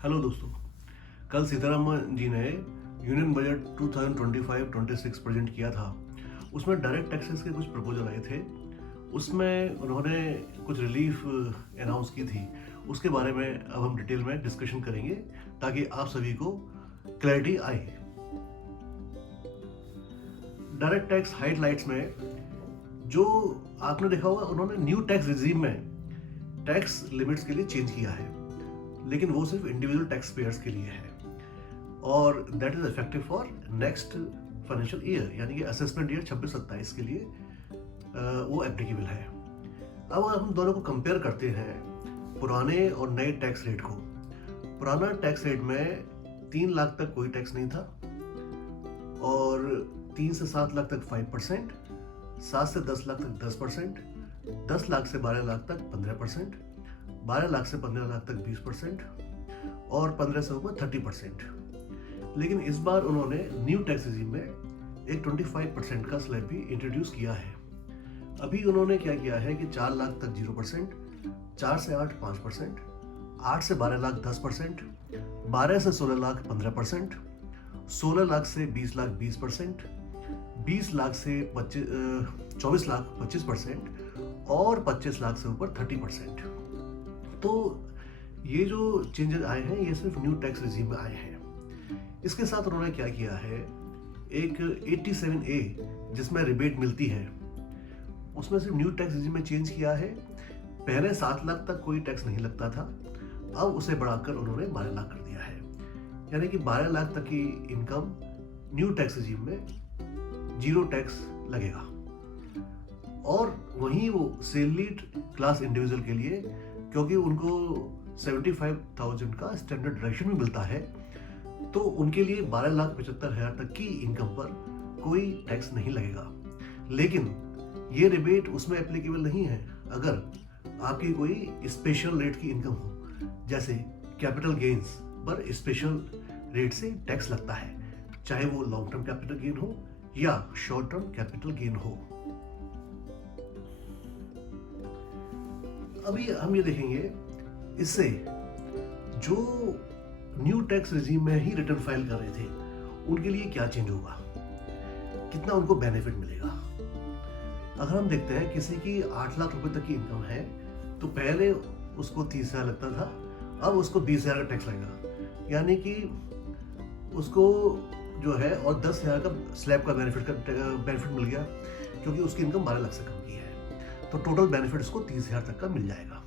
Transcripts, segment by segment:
Hello दोस्तों। कल सीतारामन जी ने यूनियन बजट 2025-26 प्रेजेंट किया था। उसमें डायरेक्ट टैक्सेस के कुछ प्रपोजल आए थे। उसमें उन्होंने कुछ रिलीफ अनाउंस की थी। उसके बारे में अब हम डिटेल में डिस्कशन करेंगे ताकि आप सभी को क्लैरिटी आए। डायरेक्ट टैक्स हाइलाइट्स में जो आपने देखा होगा, उन्होंने न्यू टैक्स रिजीम में टैक्स लिमिट्स के लिए चेंज किया है, लेकिन वो सिर्फ इंडिविजुअल टैक्स पेयर्स के लिए है और that is effective for next financial year, यानी कि असेसमेंट ईयर 26-27 के लिए वो एप्लीकेबल है। अब हम दोनों को कंपेयर करते हैं, पुराने और नए टैक्स रेट को। पुराना टैक्स रेट में 3 लाख तक कोई टैक्स नहीं था और 3 से 7 लाख तक 5%, 7 से 10 लाख तक 10%, 10 लाख से 12 लाख तक 15%, 12 लाख से 15 लाख तक 20% और 15 से ऊपर 30%। लेकिन इस बार उन्होंने न्यू टैक्स रिजीम में एक 25% का स्लैब भी इंट्रोड्यूस किया है। अभी उन्होंने क्या किया है कि 4 लाख तक 0%, 4 से 8 5%, 8 से 12 लाख 10%, 12 से 16 लाख 15%, 16 लाख से 20 लाख 20%, 20 लाख से 24 लाख 25% और 25 लाख से ऊपर 30%। तो ये जो चेंजेस आए हैं ये सिर्फ न्यू टैक्स रिजीम में आए हैं। इसके साथ उन्होंने क्या किया है, एक 87A जिसमें रिबेट मिलती है, उसमें सिर्फ न्यू टैक्स रिजीम में चेंज किया है। पहले 7 लाख तक कोई टैक्स नहीं लगता था, अब उसे बढ़ाकर उन्होंने 12 लाख कर दिया है, यानी कि 12 लाख तक की इनकम न्यू टैक्स रिजीम में 0 टैक्स लगेगा। और वहीं वो सैलरीड क्लास इंडिविजुअल के लिए, क्योंकि उनको 75,000 का स्टैंडर्ड डिडक्शन भी मिलता है, तो उनके लिए 12,75,000 तक की इनकम पर कोई टैक्स नहीं लगेगा। लेकिन ये रिबेट उसमें एप्लीकेबल नहीं है अगर आपकी कोई स्पेशल रेट की इनकम हो, जैसे कैपिटल गेन्स पर स्पेशल रेट से टैक्स लगता है, चाहे वो लॉन्ग टर्म कैपिटल गेन हो या शॉर्ट टर्म कैपिटल गेन हो। अभी हम ये देखेंगे, इससे जो न्यू टैक्स रिजीम में ही रिटर्न फाइल कर रहे थे उनके लिए क्या चेंज होगा, कितना उनको बेनिफिट मिलेगा। अगर हम देखते हैं किसी की 8 लाख रुपए तक की इनकम है तो पहले उसको 30,000 लगता था, अब उसको 20,000 का टैक्स लगेगा, यानी कि उसको जो है और 10,000 का स्लैब का बेनिफिट मिल गया, क्योंकि उसकी इनकम 12 लाख से कम की है। तो टोटल बेनिफिट उसको 30,000 तक का मिल जाएगा।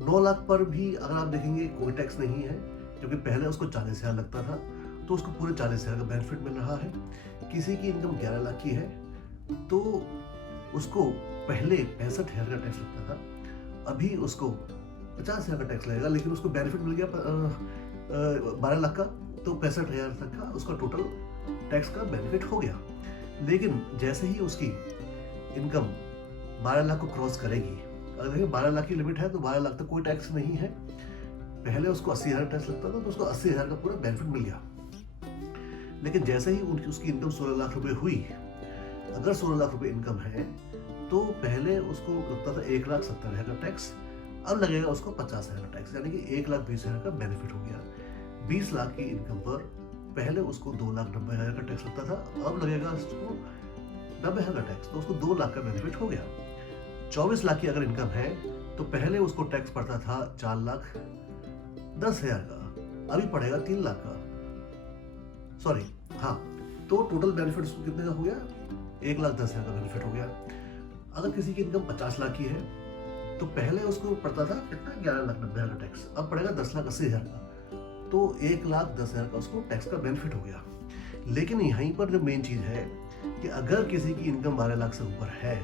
9 लाख पर भी अगर आप देखेंगे कोई टैक्स नहीं है, क्योंकि पहले उसको 40,000 लगता था, तो उसको पूरे 40,000 का बेनिफिट मिल रहा है। किसी की इनकम 11 लाख की है तो उसको पहले 65,000 का टैक्स लगता था, अभी उसको 50,000 का टैक्स लगेगा, लेकिन उसको बेनिफिट मिल गया 12 लाख का, तो 65,000 तक का उसका टोटल टैक्स का बेनिफिट हो गया। लेकिन जैसे ही उसकी इनकम 12 लाख को क्रॉस करेगी, अगर देखिए 12 लाख की लिमिट है तो 12 लाख तक कोई टैक्स नहीं है, पहले उसको 80,000 टैक्स लगता था तो उसको 80,000 का पूरा बेनिफिट मिल गया। लेकिन जैसे ही उसकी इनकम 16 लाख रुपए हुई, अगर 16 लाख रुपए इनकम है तो पहले उसको लगता था 1,70,000 का टैक्स, अब लगेगा उसको 50,000 का टैक्स, यानी कि 1,20,000 का बेनिफिट हो गया। 20 लाख की इनकम पर पहले उसको 2,90,000 का टैक्स लगता था, अब लगेगा उसको 90,000 का टैक्स, तो उसको 2 लाख का बेनिफिट हो गया। 24 लाख की अगर इनकम है तो पहले उसको टैक्स पड़ता था 4,10,000 का, अभी पड़ेगा 3 लाख का, सॉरी हाँ, तो टोटल बेनिफिट उसको कितने का हो गया, 1,10,000 का बेनिफिट हो गया। अगर किसी की इनकम 50 लाख की है तो पहले उसको पड़ता था कितना, 11,90,000 का टैक्स, अब पड़ेगा 10,80,000 का, तो 1,10,000 का उसको टैक्स का बेनिफिट हो गया। लेकिन यहीं पर जो मेन चीज है कि अगर किसी की इनकम 12 लाख से ऊपर है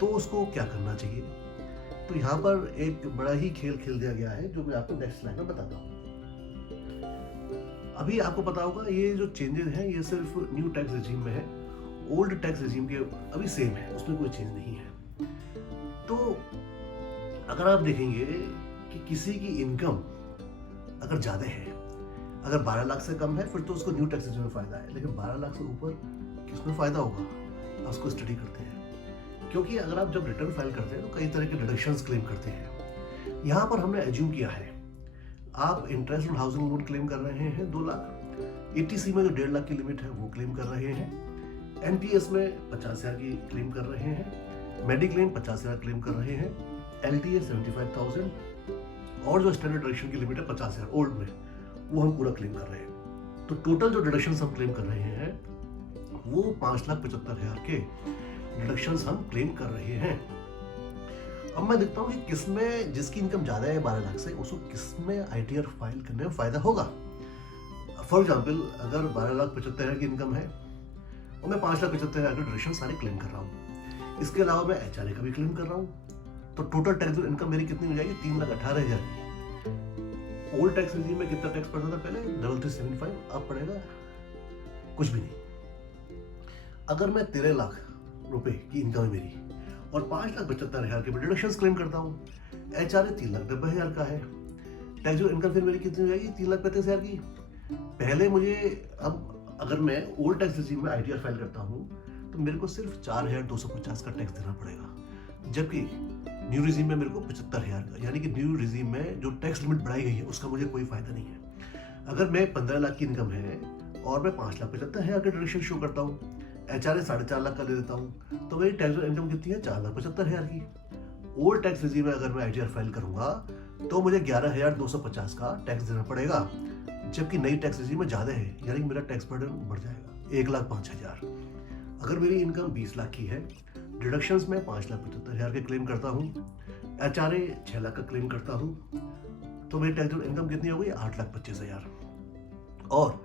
तो उसको क्या करना चाहिए। तो यहाँ पर एक बड़ा ही खेल खेल दिया गया है, जो मैं आपको नेक्स्ट स्लाइड में बताता हूँ। अभी आपको पता होगा ये जो चेंजेस हैं ये सिर्फ न्यू टैक्स रिजीम में है, ओल्ड टैक्स रिजीम के अभी सेम है, उसमें कोई चेंज नहीं है। तो अगर आप देखेंगे कि किसी की इनकम अगर ज्यादा है, अगर 12 लाख से कम है फिर तो उसको न्यू टैक्स रिजीम में फायदा है, लेकिन 12 लाख से ऊपर किसमें फायदा होगा, उसको स्टडी करते हैं। क्योंकि अगर आप जब रिटर्न फाइल करते हैं तो कई तरह के डिडक्शंस क्लेम करते हैं। यहाँ पर हमने एज्यूम किया है आप interest on housing loan claim कर रहे हैं 2 लाख, ETC में जो 1.5 लाख की लिमिट है वो क्लेम कर रहे हैं, NPS में 50,000 की क्लेम कर रहे हैं, मेडिक्लेम 50,000 क्लेम कर रहे हैं, LTA 75,000 और जो स्टैंडर्ड डिडक्शन की लिमिट है 50,000 ओल्ड में, वो हम पूरा क्लेम कर रहे हैं। तो टोटल जो डिडक्शन हम क्लेम कर रहे हैं वो 5,75,000 के डिडक्शन हम क्लेम कर रहे हैं। अब मैं देखता हूँ कि किसमें, जिसकी इनकम ज्यादा है 12 लाख से, उसको किसमें ITR फाइल करने में फायदा होगा। फॉर एग्जाम्पल, अगर 12,75,000 की इनकम है और मैं 5,75,000 के डिडक्शन सारे क्लेम कर रहा हूँ, इसके अलावा मैं HRA का भी क्लेम कर रहा हूँ, तो टोटल टैक्स इनकम मेरी कितनी हो जाएगी? 3,18,000 की। ओल्ड टैक्स रिजीम में कितना टैक्स पड़ता था पहले? 3,375, अब पड़ेगा कुछ भी नहीं। अगर मैं 13 लाख रुपए की इनकम है मेरी और 5,75,000 के डिडक्शंस क्लेम करता हूँ, HRA 3,90,000 का है, टैक्स इनकम फिर मेरी कितनी हो जाएगी? 3,35,000 की। पहले मुझे, अब अगर मैं ओल्ड टैक्स रिजीम में ITR फाइल करता हूँ तो मेरे को सिर्फ 4,250 का टैक्स देना पड़ेगा, जबकि न्यू रिजीम में मेरे को 75,000 का, यानी कि न्यू रिजीम में जो टैक्स लिमिट बढ़ाई गई है उसका मुझे कोई फायदा नहीं है। अगर मैं 15 लाख की इनकम है और मैं 5,75,000 का डिडक्शन शो करता हूँ, HRA 4.5 लाख का दे देता हूँ, तो मेरी टैक्स इनकम कितनी है? 4,75,000 की। ओल्ड टैक्स रिजीम में अगर मैं ITR फाइल करूंगा तो मुझे 11,250 का टैक्स देना पड़ेगा, जबकि नई टैक्स रिजीम में ज्यादा है, यानी कि मेरा टैक्स बर्डन बढ़ जाएगा 1,05,000। अगर मेरी इनकम 20 लाख की है, डिडक्शंस में 5,75,000 के क्लेम करता हूँ, HRA 6 लाख का क्लेम करता हूँ, तो मेरी टैक्स इनकम कितनी हो गई? 8,25,000। और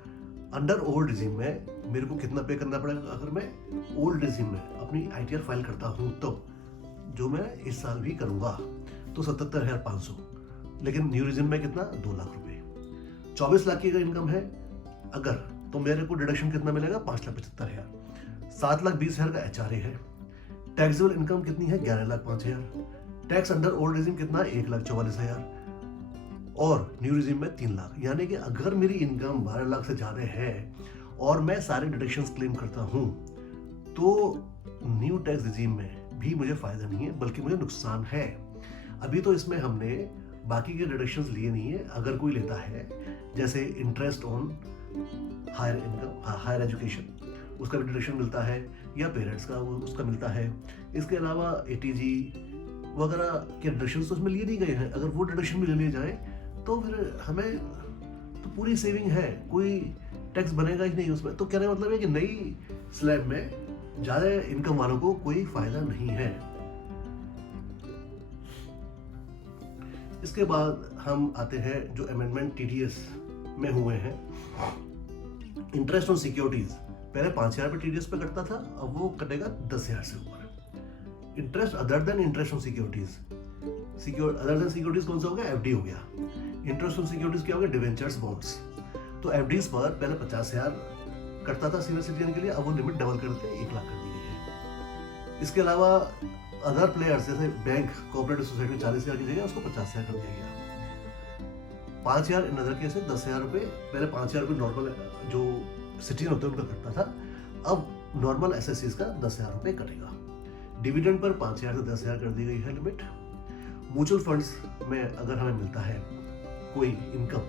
अंडर ओल्ड रिजीम में मेरे को कितना पे करना पड़ेगा? अगर मैं ओल्ड रिजीम में अपनी ITR फाइल करता हूँ, तो जो मैं इस साल भी करूंगा, तो 77,500, लेकिन न्यू रिजीम में कितना? 2 लाख रुपए। 24 लाख की अगर इनकम है अगर, तो मेरे को डिडक्शन कितना मिलेगा? 5,75,000। 7,20,000 का HRA है, टैक्सेबल इनकम कितनी है? 11,05,000। टैक्स अंडर ओल्ड रिजीम कितना? 1,44,000 और न्यू रिजीम में 3 लाख। यानी कि अगर मेरी इनकम 12 लाख से ज्यादा है और मैं सारे डिडक्शंस क्लेम करता हूं, तो न्यू टैक्स रिजीम में भी मुझे फायदा नहीं है, बल्कि मुझे नुकसान है। अभी तो इसमें हमने बाकी के डिडक्शंस लिए नहीं है। अगर कोई लेता है, जैसे interest on higher income, higher education, उसका भी डिडक्शन मिलता है, या पेरेंट्स का उसका मिलता है। इसके अलावा ATG वगैरह के डिडक्शन तो उसमें लिए नहीं गए हैं। अगर वो डिडक्शन भी ले लिए जाए तो फिर हमें तो पूरी सेविंग है, कोई टैक्स बनेगा ही नहीं उसमें। तो कहने का मतलब है कि नई स्लैब में ज्यादा इनकम वालों को कोई फायदा नहीं है। इसके बाद हम आते हैं जो अमेंडमेंट TDS में हुए हैं। इंटरेस्ट ऑन सिक्योरिटीज पहले 5,000 पे TDS पे कटता था, अब वो कटेगा 10,000 से ऊपर। Interest other than interest on securities, other than securities कौन सा हो गया? FD हो गया। इंटरेस्ट ऑन सिक्योरिटीज क्या हो गया? Debentures, bonds. तो FDs पर पहले 50,000 कटता था सीनियर सिटीजन के लिए, अब वो लिमिट डबल करके 1 लाख कर दी गई है। इसके अलावा अदर प्लेयर्स जैसे बैंक, कोऑपरेटिव सोसाइटी 40,000 की जगह उसको 50,000 कर दिया गया। 5,000 इन अदर केसेस 10,000 रुपये, पहले 5,000 रुपये नॉर्मल जो सिटीजन होते हैं उनका कटता था, अब नॉर्मल SSCs का 10,000 रुपये कटेगा। डिविडेंड पर 5,000 से 10,000 कर दी गई है लिमिट। म्यूचुअल फंड्स में अगर हमें मिलता है कोई इनकम,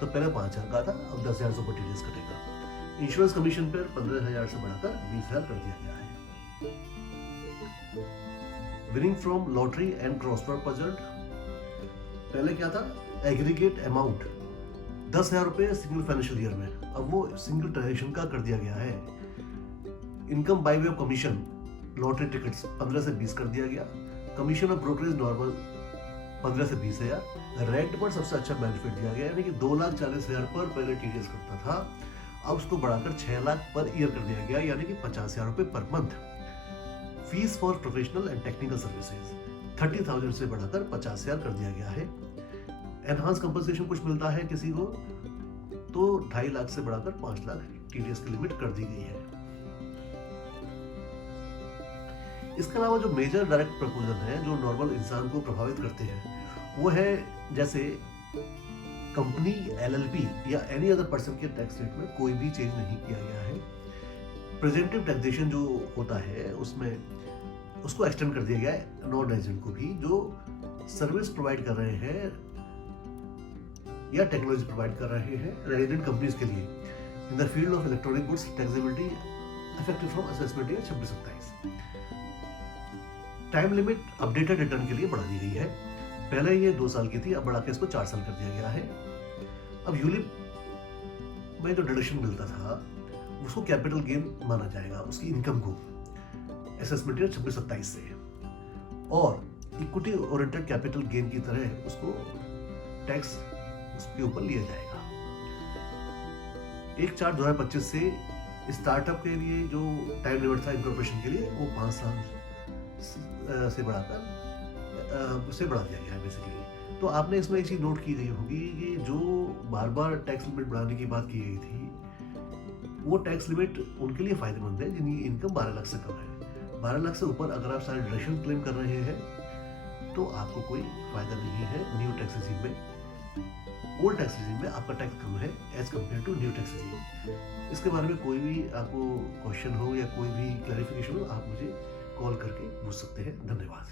तो पहले 5,000 का था, अब 10,000 से ऊपर TDS कटेगा। इंश्योरेंस कमीशन पर 15,000 से बढ़ाकर 20,000 कर दिया गया है। Winning from lottery and crossword puzzle, पहले क्या था? एग्रीगेट अमाउंट 10,000 रुपये सिंगल फाइनेंशियल ईयर में, अब वो सिंगल ट्रांजेक्शन का कर दिया गया है। Income by way of commission, lottery tickets 15 से 20 कर दिया गया। कमीशन ऑफ ब्रोकरेज नॉर्मल 15 से 20,000। रेंट पर सबसे अच्छा बेनिफिट दिया गया, यानी कि 2,40,000 पर पहले TDS करता था, अब उसको बढ़ाकर 6 लाख पर ईयर कर दिया गया, यानी कि 50,000 रुपये per month. Fees for professional and technical services 30,000 से बढ़ाकर 50,000 कर दिया गया है। एनहांस कंपनसेशन कुछ मिलता है किसी को, तो 2.5 लाख से बढ़ाकर 5 लाख TDS की लिमिट कर दी गई है। इसके अलावा जो मेजर डायरेक्ट प्रपोजल है जो नॉर्मल इंसान को प्रभावित करते हैं, वो है जैसे कंपनी, LLP या एनी अदर पर्सन के टैक्स रेट में कोई भी चेंज नहीं किया गया है। प्रेजेंटिव टैक्सेशन जो होता है उसमें उसको एक्सटेंड कर दिया गया है नॉन रेजिडेंट को भी, जो सर्विस प्रोवाइड कर रहे हैं या टेक्नोलॉजी प्रोवाइड कर रहे हैं रेजिडेंट कंपनीज के लिए in the field of electronic goods taxability effective from assessment year 26-27। Time limit updated return के लिए बढ़ा दी गई है। पहले ये 2 साल की थी, अब बढ़ा के इसको 4 साल कर दिया गया है। अब यूलिप में जो डिडक्शन मिलता था उसको कैपिटल गेन माना जाएगा, उसकी इनकम को असेसमेंट ईयर 26-27 से, और इक्विटी ओरिएंटेड कैपिटल गेन की तरह उसको टैक्स उसके ऊपर लिया जाएगा। 1/4/2025 से स्टार्टअप के लिए जो टाइम लिमिट था इनकॉर्पोरेशन के लिए वो 5 साल से बढ़ाकर उसे बढ़ा दिया गया है बेसिकली। तो आपने इसमें एक चीज नोट की गई होगी कि जो बार बार टैक्स लिमिट बढ़ाने की बात की गई थी वो टैक्स लिमिट उनके लिए फायदेमंद है जिनकी इनकम 12 लाख से कम है। 12 लाख से ऊपर अगर आप सारे डिडक्शन क्लेम कर रहे हैं तो आपको कोई फायदा नहीं है न्यू टैक्स रिजीम में। ओल्ड टैक्स रिजीम में आपका टैक्स कम है as compare to new tax regime. इसके बारे में कोई भी आपको क्वेश्चन हो या कोई भी क्लैरिफिकेशन हो, आप मुझे कॉल करके पूछ सकते हैं। धन्यवाद।